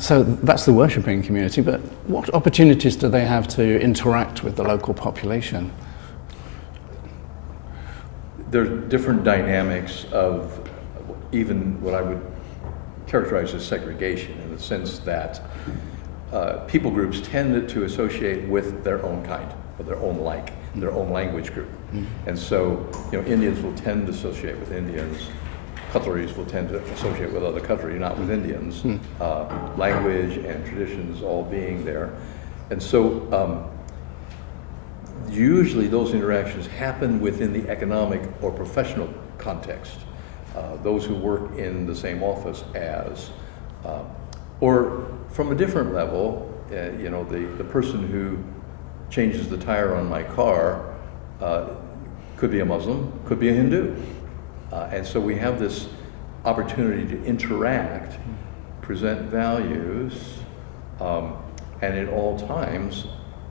So that's the worshipping community, but what opportunities do they have to interact with the local population? There are different dynamics of even what I would characterize as segregation, in the sense that people groups tend to associate with their own kind, or their own like, their own language group. And so, Indians will tend to associate with Indians, Qataris will tend to associate with other Qatari, not with Indians, language and traditions all being there. And so usually those interactions happen within the economic or professional context. Those who work in the same office as, or from a different level, the person who changes the tire on my car could be a Muslim, could be a Hindu. And so we have this opportunity to interact, present values, and at all times,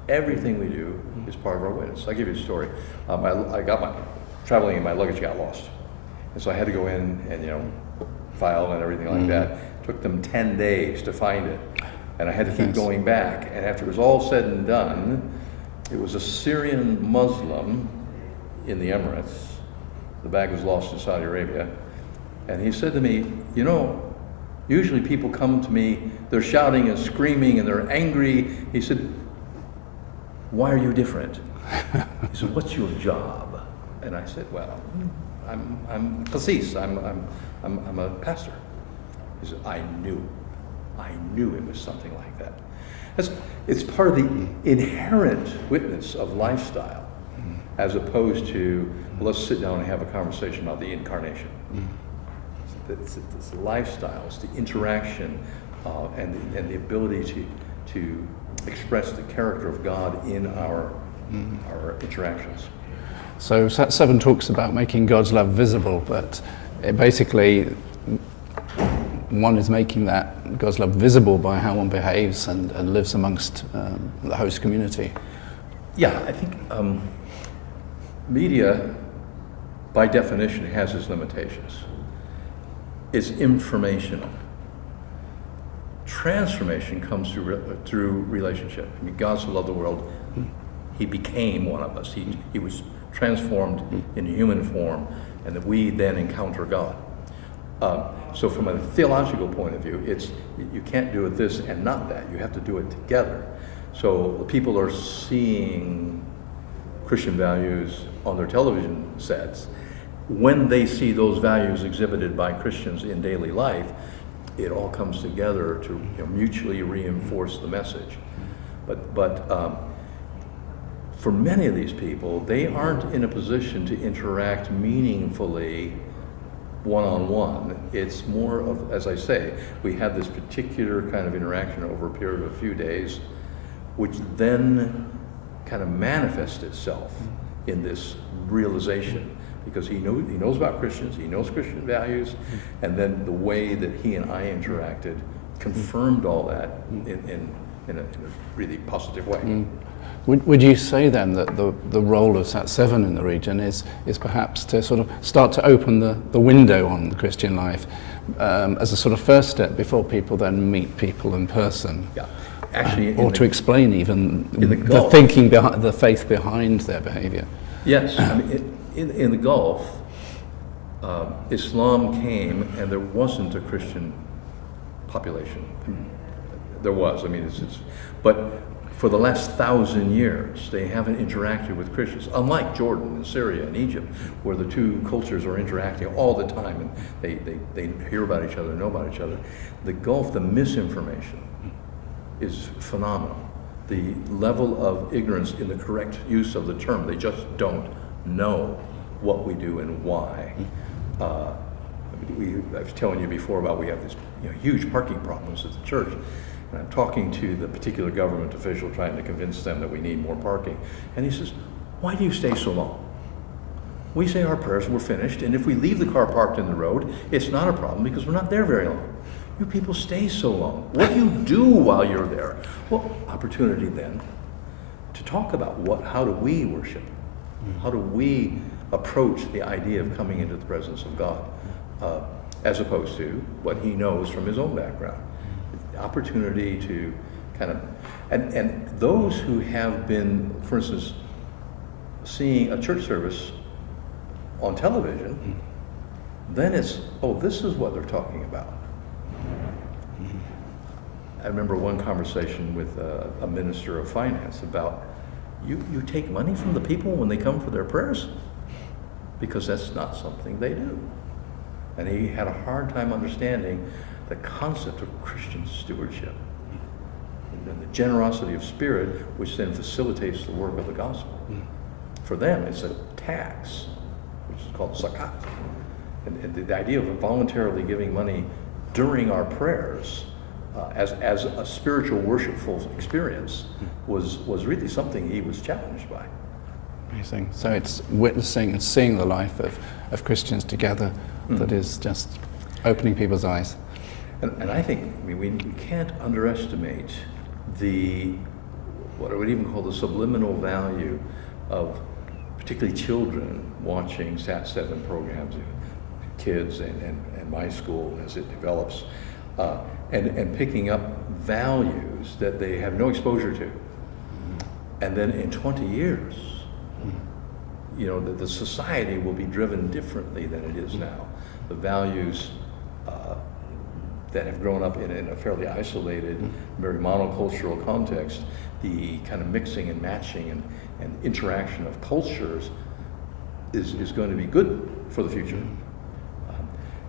everything we do is part of our witness. I'll give you a story. Traveling and my luggage got lost. And so I had to go in and, file and everything like that. It took them 10 days to find it. And I had to keep going back. And after it was all said and done, it was a Syrian Muslim in the Emirates. The bag was lost in Saudi Arabia. And he said to me, usually people come to me, they're shouting and screaming and they're angry. He said, why are you different? He said, what's your job? And I said, well, I'm qasis, I'm a pastor. He said, I knew it was something like that. It's part of the inherent witness of lifestyle, as opposed to, let's sit down and have a conversation about the incarnation. It's the lifestyle, it's the interaction, and the ability to express the character of God in our interactions. So Sat 7 talks about making God's love visible, but basically one is making that God's love visible by how one behaves and lives amongst the host community. Yeah, I think media, by definition, has its limitations. It's informational. Transformation comes through relationship. I mean, God so loved the world, He became one of us. He was transformed into human form, and that we then encounter God. So from a theological point of view, you can't do it this and not that. You have to do it together. So people are seeing Christian values on their television sets. When they see those values exhibited by Christians in daily life, it all comes together to mutually reinforce the message. But for many of these people, they aren't in a position to interact meaningfully one-on-one. It's more of, as I say, we have this particular kind of interaction over a period of a few days, which then kind of manifests itself in this realization, because he knows about Christians, he knows Christian values, and then the way that he and I interacted confirmed all that in a really positive way. Would you say then that the role of Sat 7 in the region is perhaps to sort of start to open the window on the Christian life as a sort of first step before people then meet people in person? Yeah, actually, or to explain even the thinking behind the faith behind their behavior. Yes, I mean, in the Gulf, Islam came and there wasn't a Christian population. There was, but for the last 1,000 years, they haven't interacted with Christians, unlike Jordan and Syria and Egypt, where the two cultures are interacting all the time and they hear about each other, know about each other. The Gulf, the misinformation is phenomenal. The level of ignorance in the correct use of the term, they just don't know what we do and why. I was telling you before about we have these huge parking problems at the church. And I'm talking to the particular government official trying to convince them that we need more parking. And he says, why do you stay so long? We say our prayers, we're finished, and if we leave the car parked in the road, it's not a problem because we're not there very long. You people stay so long. What do you do while you're there? Well, opportunity then to talk about how do we worship? How do we approach the idea of coming into the presence of God, as opposed to what he knows from his own background. opportunity to kind of, and those who have been, for instance, seeing a church service on television, then it's, oh, this is what they're talking about. I remember one conversation with a minister of finance about, you take money from the people when they come for their prayers? Because that's not something they do. And he had a hard time understanding the concept of Christian stewardship and the generosity of spirit, which then facilitates the work of the gospel. For them, it's a tax, which is called zakat. And the idea of voluntarily giving money during our prayers as a spiritual worshipful experience was really something he was challenged by. Amazing. So it's witnessing and seeing the life of Christians together that is just opening people's eyes. And I think, I mean, we can't underestimate what I would even call the subliminal value of particularly children watching Sat7 programs, kids and my school as it develops, and picking up values that they have no exposure to. And then in 20 years, you know, the society will be driven differently than it is now. The values that have grown up in a fairly isolated, very monocultural context, the kind of mixing and matching and interaction of cultures is going to be good for the future.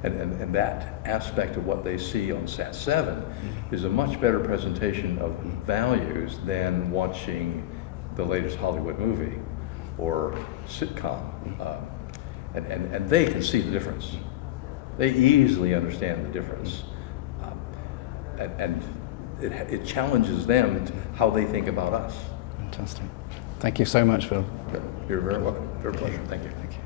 And that aspect of what they see on Sat7 is a much better presentation of values than watching the latest Hollywood movie or sitcom. And they can see the difference. They easily understand the difference. And it challenges them to how they think about us. Fantastic. Thank you so much, Phil. You're very welcome. Very pleasure. Thank you. Thank you.